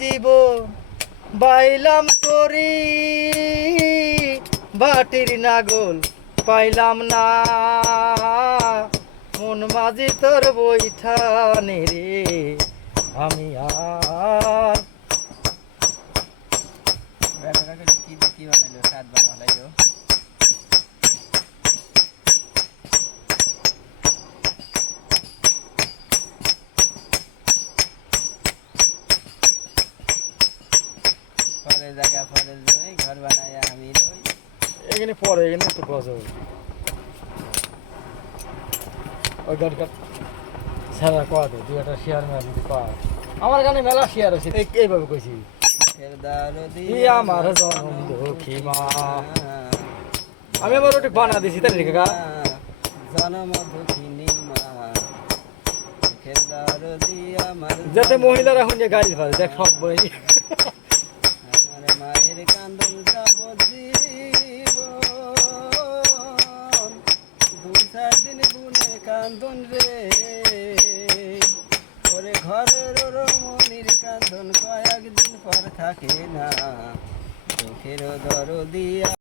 জীবন বাইলাম তোরি বাটির নাগল পাইলাম না মন মাঝি তোর বৈঠানে রে আমি আর কি বানাইলো সাত বানাইলো পরের জায়গা পরের জমি ঘর বানাই আমি রই এখানে পরে এখানে তো কজ হবে ওই গাড়ি সারা কয়া দে দুই একটা শেয়ার মেলা যদি কয়া আমার গানে মেলা শেয়ার আছে এইভাবে কইছি আমার জনম দুঃখী মা আমি আবার ওটা বানা দিছি তাই রে কাকা জনম দুঃখিনী মা যাতে মহিলারা এখন যে গাড়ি ফেলে দেখ সব বই আমার মায়ের কান্দন যাব জীবন দুই চার দিন গুনে কান্দন রে ওরে ঘরের রমণীর কান্দন কয়েকদিন পর থাকে না চোখের দরদিয়া